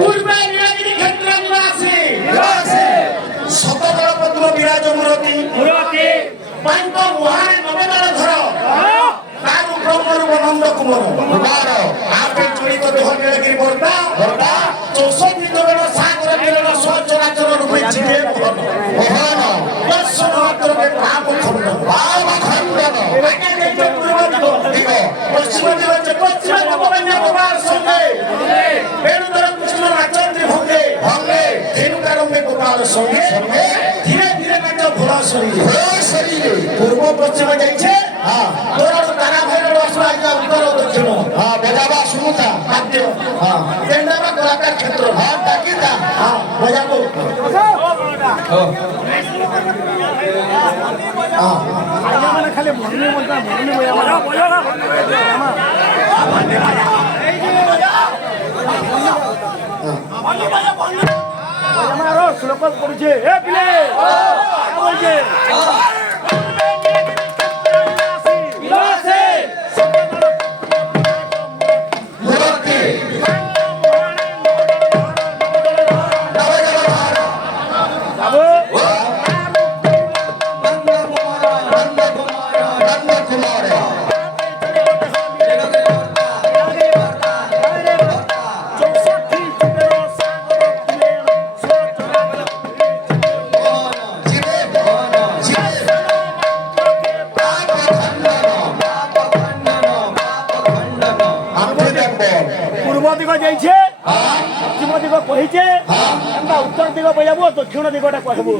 পূর্বে নীলগিরি ক্ষেত্র নিবাসী শতদল পদ্ম বিরাজ মূরতি পাইক মহান নবেদর ধর তারু ব্রহ্মরূপ নন্দ কুমার আপে জড়িত দেহ নীলগিরি বর্তা 64 জনের সাগর মিলন সচরাচর রূপে জীবে মোহন দর্শন মাত্রকে পাপ খণ্ডন আগে দেখতে পূর্ব দিগ পশ্চিম দিগ হচ্ছে পশ্চিম গোপন্য গোপাল সঙ্গে বেণুধর কৃষ্ণ নাচন্দ্রী ভঙ্গে ধেনুকারঙ্গে গোপাল সঙ্গে ধীরে ধীরে নাচ ঘোড়া শরীরে পূর্ব পশ্চিম যাইছে তোর তারা ভাইর আসবা উত্তর দক্ষিণ বজাবা শুনুতা বাদ্য কেন্দ্রবা কলাকার ক্ষেত্র ডাকিতা বজাবো মানে খালি মনে বলতে মনে বজাবা শ্লোক পড়ছে এ পিলে বলছে পশ্চিম দিগ কহিছে উত্তর দিগ বজাবো দক্ষিণ দিগটা কহবো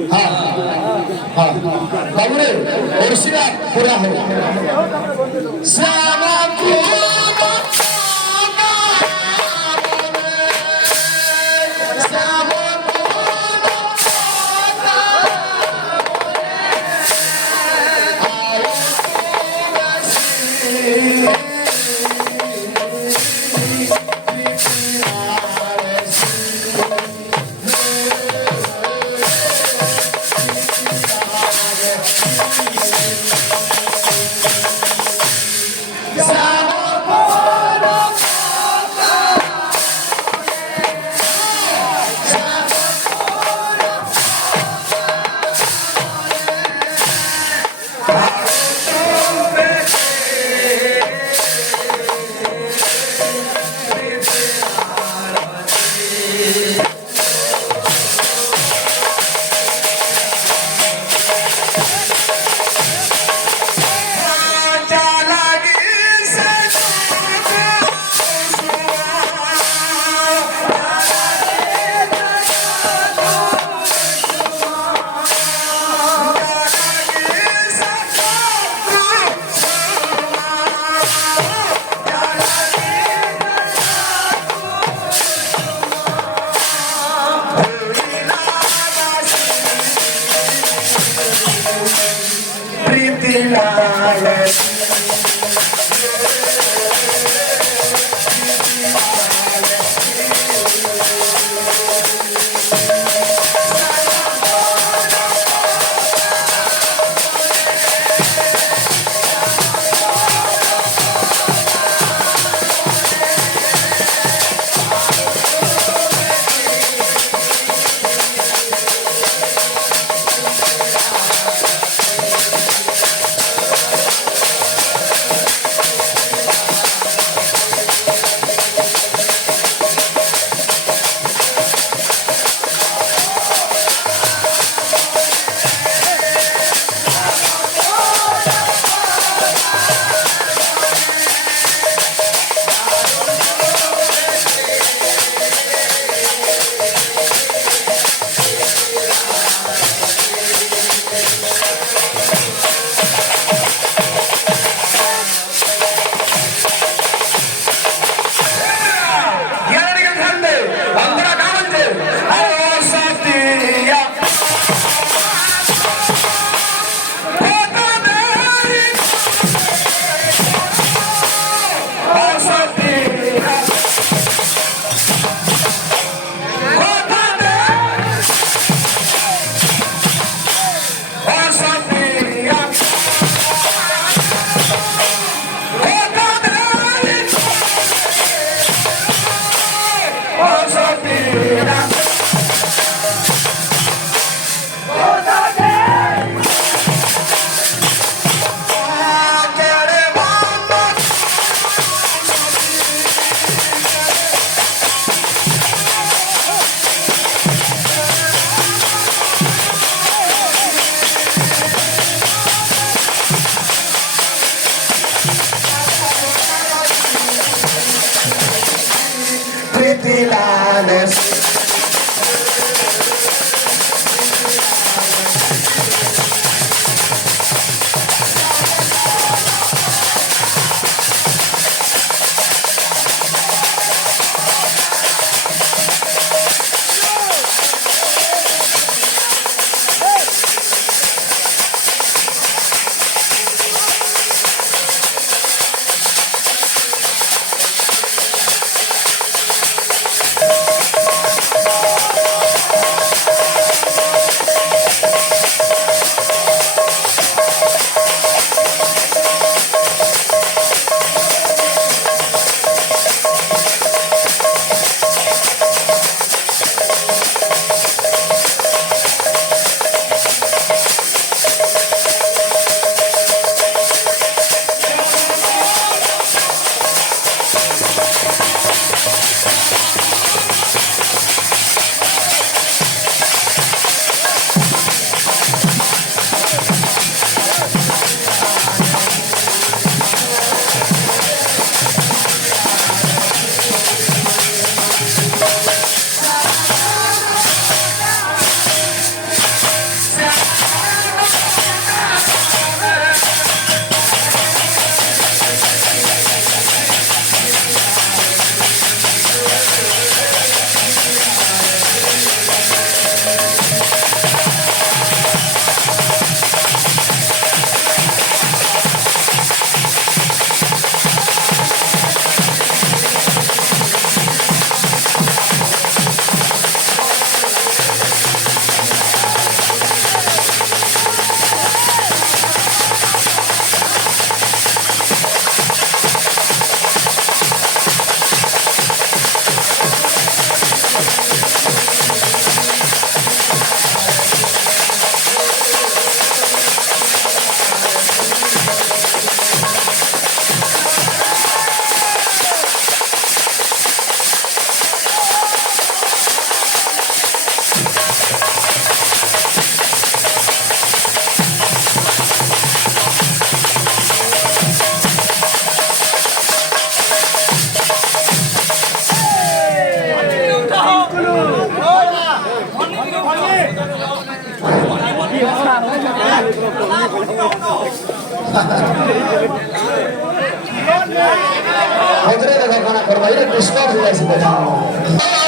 Kau tidak ada kau nak korban itu discover di sini.